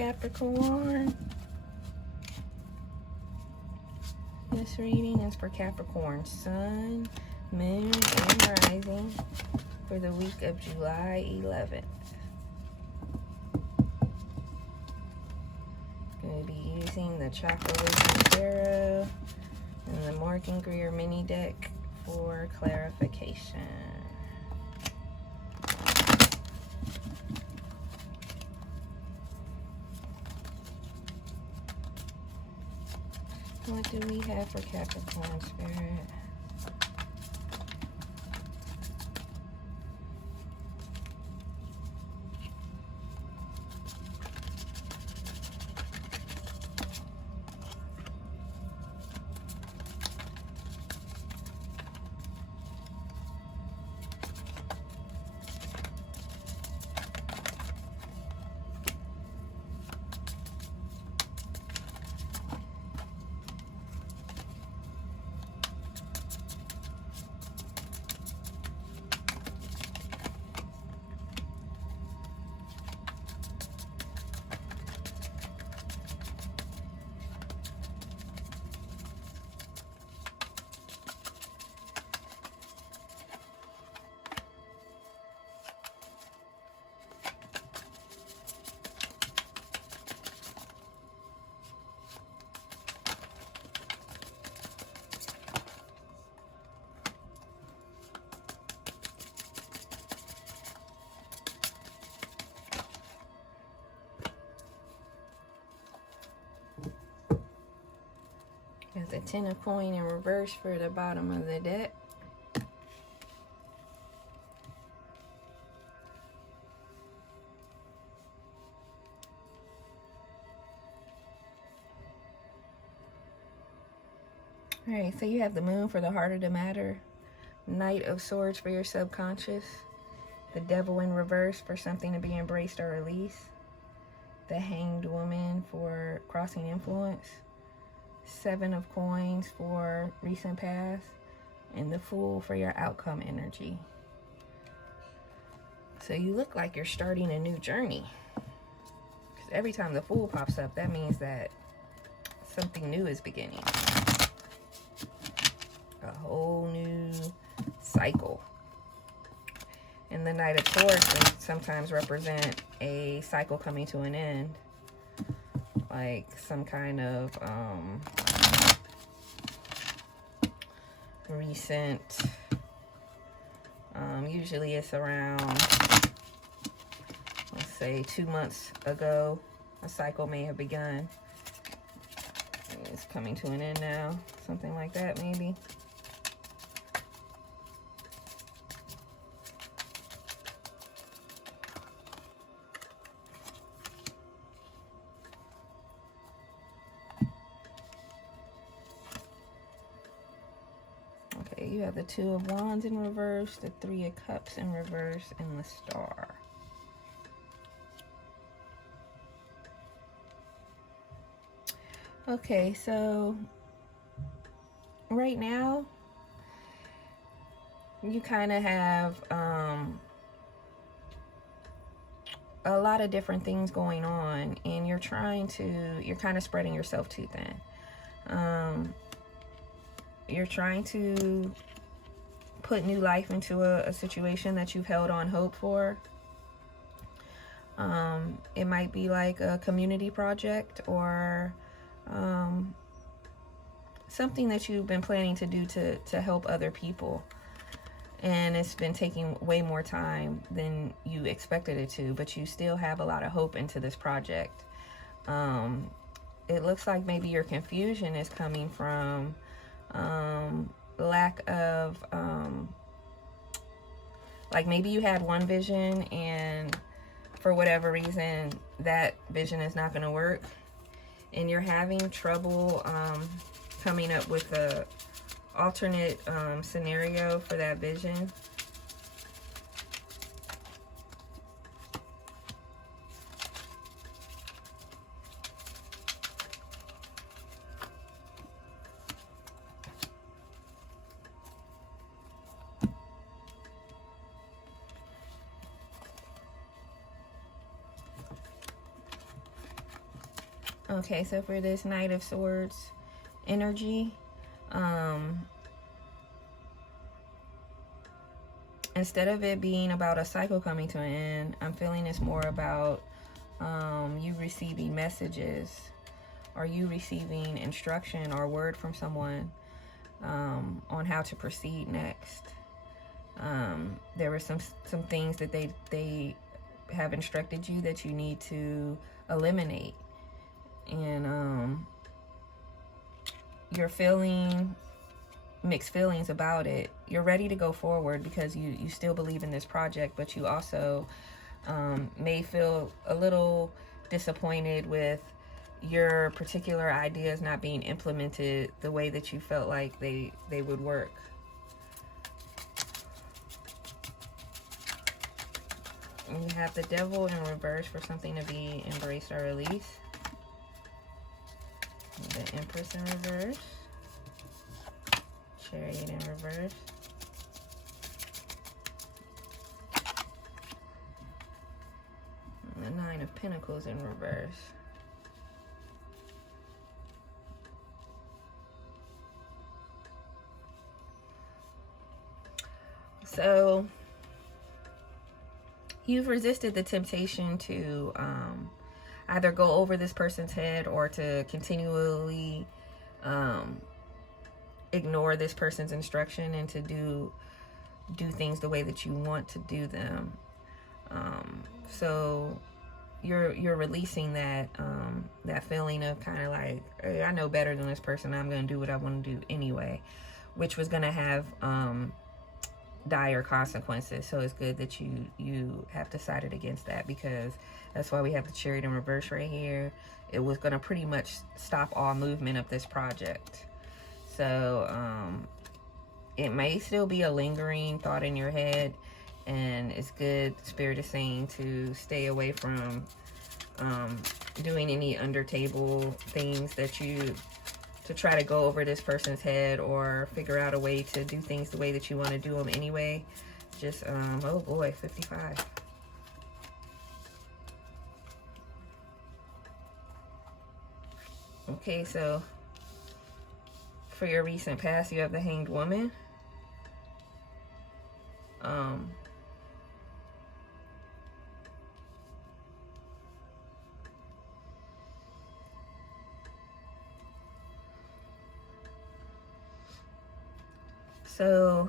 Capricorn. This reading is for Capricorn Sun, Moon, and Rising for the week of July 11th. Going to be using the Chocolate Tarot and the Morgan Greer mini deck for clarification. What do we have for Capricorn Spirit? Got the Ten of Coin in reverse for the bottom of the deck. Alright, so you have the Moon for the heart of the matter, Knight of Swords for your subconscious, the Devil in reverse for something to be embraced or released, the Hanged Woman for crossing influence, Seven of Coins for recent past, and the Fool for your outcome energy. So you look like you're starting a new journey. Because every time the Fool pops up, that means that something new is beginning. A whole new cycle. And the Knight of Swords can sometimes represent a cycle coming to an end. Like some kind of recent, usually it's around, let's say 2 months ago, a cycle may have begun. It's coming to an end now, something like that maybe. You have the Two of Wands in reverse, the Three of Cups in reverse, and the Star. Okay, so right now you kind of have a lot of different things going on, and you're kind of spreading yourself too thin. You're trying to put new life into a situation that you've held on hope for. It might be like a community project or something that you've been planning to do to help other people. And it's been taking way more time than you expected it to, but you still have a lot of hope into this project. It looks like maybe your confusion is coming from lack of like maybe you had one vision and for whatever reason that vision is not going to work, and you're having trouble coming up with a alternate scenario for that vision. Okay, so for this Knight of Swords energy, instead of it being about a cycle coming to an end, I'm feeling it's more about you receiving messages, or you receiving instruction or word from someone on how to proceed next. There were some things that they have instructed you that you need to eliminate, and you're feeling mixed feelings about it. You're ready to go forward because you still believe in this project, but you also may feel a little disappointed with your particular ideas not being implemented the way that you felt like they would work. And you have the Devil in reverse for something to be embraced or released. The Empress in reverse. Chariot in reverse. And the Nine of Pentacles in reverse. So you've resisted the temptation to either go over this person's head or to continually ignore this person's instruction and to do things the way that you want to do them. So you're releasing that that feeling of kind of like, hey, I know better than this person, I'm going to do what I want to do anyway, which was going to have dire consequences. So it's good that you have decided against that, because that's why we have the Chariot in reverse right here. It was going to pretty much stop all movement of this project. So it may still be a lingering thought in your head, and it's good, Spirit is saying, to stay away from doing any under table things to try to go over this person's head or figure out a way to do things the way that you want to do them anyway. Just oh boy, 55. Okay, so for your recent past, you have the Hanged Woman. So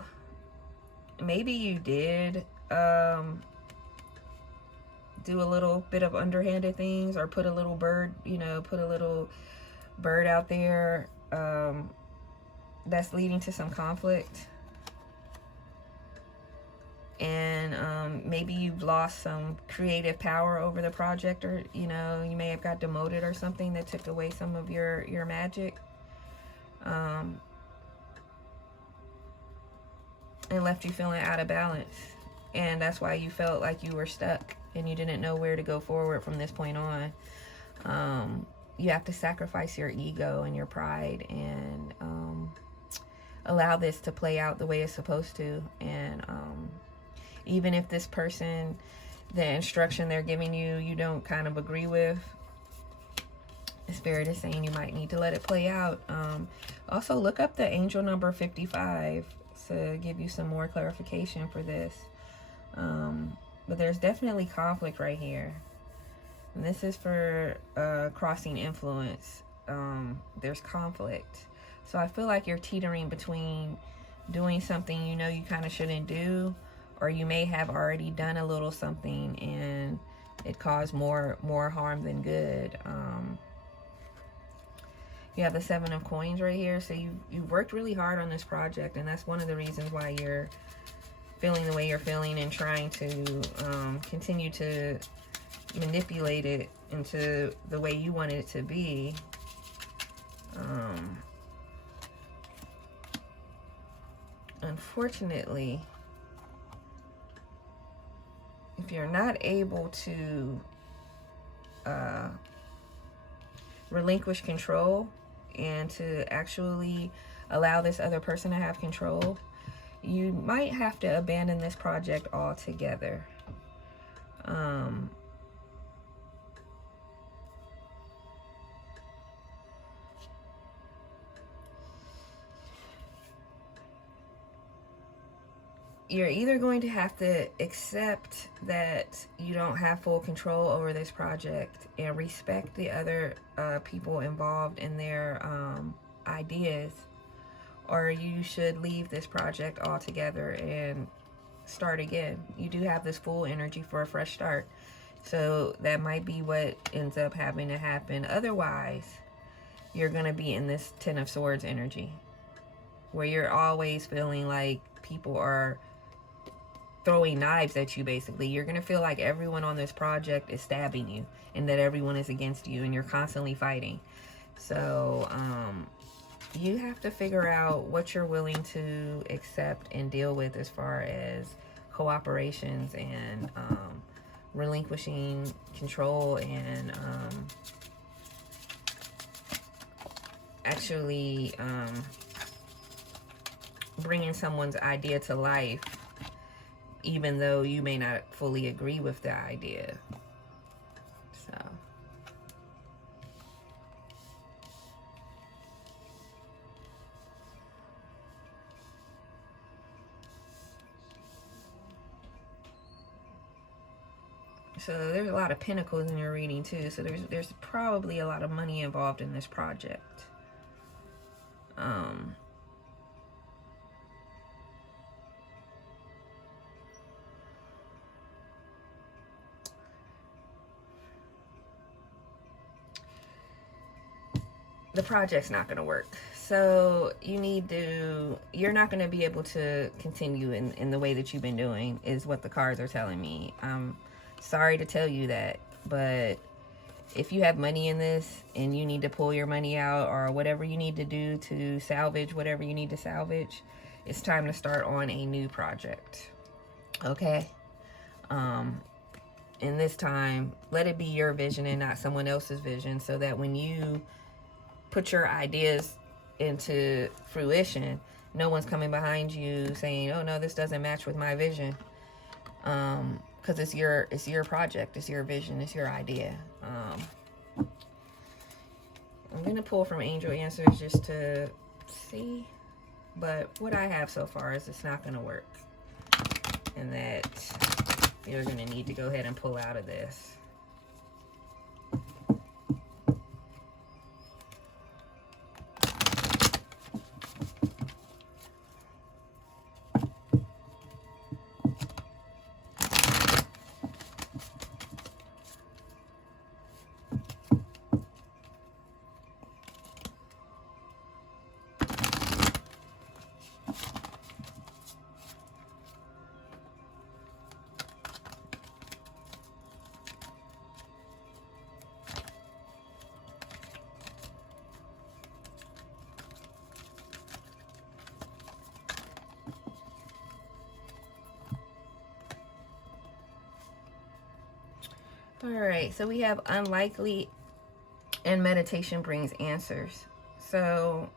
maybe you did do a little bit of underhanded things, or put a little bird, put a little bird out there that's leading to some conflict. And maybe you've lost some creative power over the project, or you may have got demoted or something that took away some of your magic. And left you feeling out of balance, and that's why you felt like you were stuck and you didn't know where to go forward from this point on. You have to sacrifice your ego and your pride and allow this to play out the way it's supposed to. And even if this person, the instruction they're giving you don't kind of agree with, the Spirit is saying you might need to let it play out. Also look up the angel number 55 to give you some more clarification for this. But there's definitely conflict right here, and this is for crossing influence. There's conflict, so I feel like you're teetering between doing something you kind of shouldn't do, or you may have already done a little something and it caused more harm than good. You have the Seven of Coins right here. So you've worked really hard on this project, and that's one of the reasons why you're feeling the way you're feeling and trying to continue to manipulate it into the way you want it to be. Unfortunately, if you're not able to relinquish control and to actually allow this other person to have control, you might have to abandon this project altogether. you're either going to have to accept that you don't have full control over this project and respect the other people involved in their ideas, or you should leave this project altogether and start again. You do have this full energy for a fresh start, so that might be what ends up having to happen. Otherwise, you're going to be in this Ten of Swords energy, where you're always feeling like people are throwing knives at you. Basically, you're going to feel like everyone on this project is stabbing you, and that everyone is against you, and you're constantly fighting. So you have to figure out what you're willing to accept and deal with as far as cooperations and relinquishing control and actually bringing someone's idea to life, even though you may not fully agree with the idea. So there's a lot of pentacles in your reading too. So there's probably a lot of money involved in this project. The project's not going to work. So you're not going to be able to continue in the way that you've been doing, is what the cards are telling me. I'm sorry to tell you that, but if you have money in this and you need to pull your money out, or whatever you need to do to salvage whatever you need to salvage, it's time to start on a new project. Okay? And this time, let it be your vision and not someone else's vision, so that when you put your ideas into fruition, no one's coming behind you saying, oh no, this doesn't match with my vision. Because it's your project, it's your vision, it's your idea. I'm gonna pull from angel answers just to see, but what I have so far is it's not gonna work, and that you're gonna need to go ahead and pull out of this. All right, so we have unlikely and meditation brings answers. So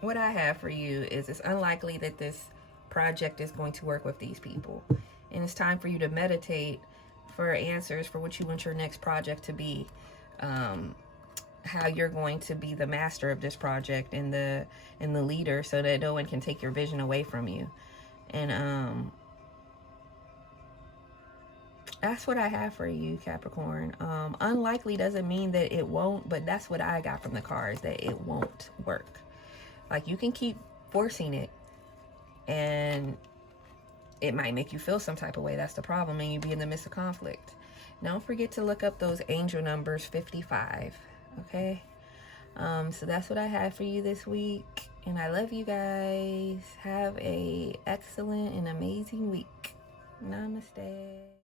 what I have for you is it's unlikely that this project is going to work with these people. And it's time for you to meditate for answers for what you want your next project to be. How you're going to be the master of this project and the leader, so that no one can take your vision away from you. And that's what I have for you, Capricorn. Unlikely doesn't mean that it won't, but that's what I got from the cards, that it won't work. Like, you can keep forcing it, and it might make you feel some type of way. That's the problem, and you be in the midst of conflict. Don't forget to look up those angel numbers 55, okay? So that's what I have for you this week, and I love you guys. Have a excellent and amazing week. Namaste.